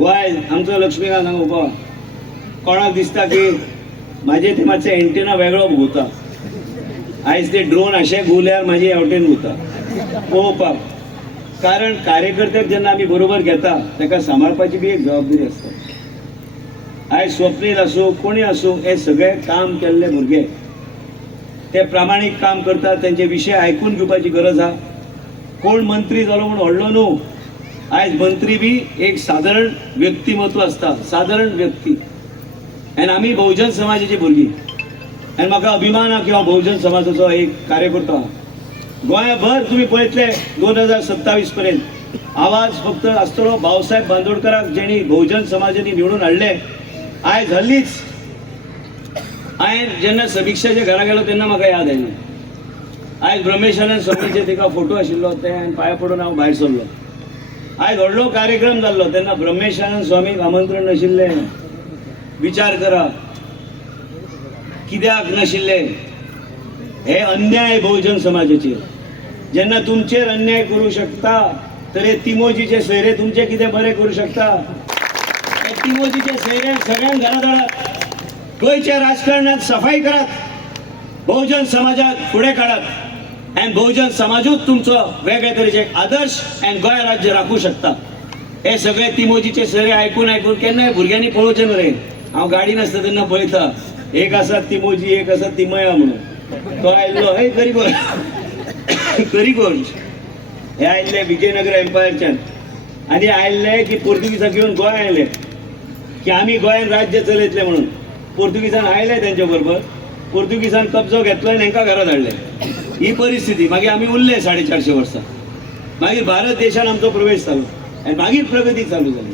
Y आमचो लक्ष्मीकांत हांगा उबो कोणाक दिसता की माझे ते मातशे एंटिना वेगळो भोवता आयज ते ड्रोन अशें घुवल्यार म्हाजे हेवटेन घुवता पळोवपाक कारण कार्यकर्त्याक जेन्ना आमी बरोबर घेता ताका सांबाळपाची बी एक जबाबदारी आसता आयज स्वप्नील आसूं कोणी आसूं हे सगळे काम केल्ले भुरगे ते प्रामाणीक काम करतात त्यांचे विशय आयकून घेवपाची गरज आहा कोण मंत्री जालो म्हणून व्हडलो न्हू आयज मंत्री बी एक साधारण व्यक्तिमत्व असता साधारण व्यक्ती आनी आमी बहुजन समाजाची भुरगीं आनी म्हाका अभिमान आहा की हांव बहुजन समाजाचो एक कार्यकर्तो आहा गोंयभर तुम्ही पळयतले 2027 पर्यंत आवाज फक्त आसतलो भाऊसाहेब बांदोडकराक जेणी बहुजन समाजाने निवडून हाडले आयज हल्लीच हांवें जेन्ना समीक्षाच्या घरा गेलो तेन्ना म्हाका याद आयली आयज ब्रह्मेशानंद स्वामीचे तिका फोटो आशिल्लो ते आनी पांया पडून हांव भायर सरलो आयज व्हडलो कार्यक्रम जाल्लो तेन्ना ब्रह्मेशानंद स्वामीक आमंत्रण नाशिल्लें विचार करा कित्याक नाशिल्लें हे अन्याय बहुजन समाजाचेर जेन्ना तुमचेर अन्याय करू शकता तर हे तिमोजीचे सोयरे तुमचे कितें बरें करू शकता हे तिमोजीचे सोयरे सगळ्यांक घरा धाडात गोंयच्या राजकारणात सफाई करात बहुजन समाजाक फुडें काडात आनी बहुजन समाजूच तुमचो वेगळे तरेचे आदर्श आनी गोंय राज्य राखू शकता हे सगळे तिमोजीचे सोयरे आयकून केन्नाय भुरग्यांनी पळोवचें न्हू रे हांव गाडी नासता तेन्ना पळयता एक आसा तिमोजी एक आसा तिमया म्हणून तो आयल्लो हे करिगोंज हे आयिल्ले विजयनगर एम्पायरच्यान आनी आयिल्ले की पोर्तुगीजाक घेवन गोंय आयले की आमी गोंयान राज्य चलयतले म्हणून पोर्तुगीजान आयले तेंच्या बरोबर पोर्तुगीजान कब्जो घेतलो आनी हांकां घरा धाडले ही परिस्थिती मागीर आमी उरले 450 वर्सां मागीर भारत देशान आमचो प्रवेश जालो आनी मागीर प्रगती चालू जाली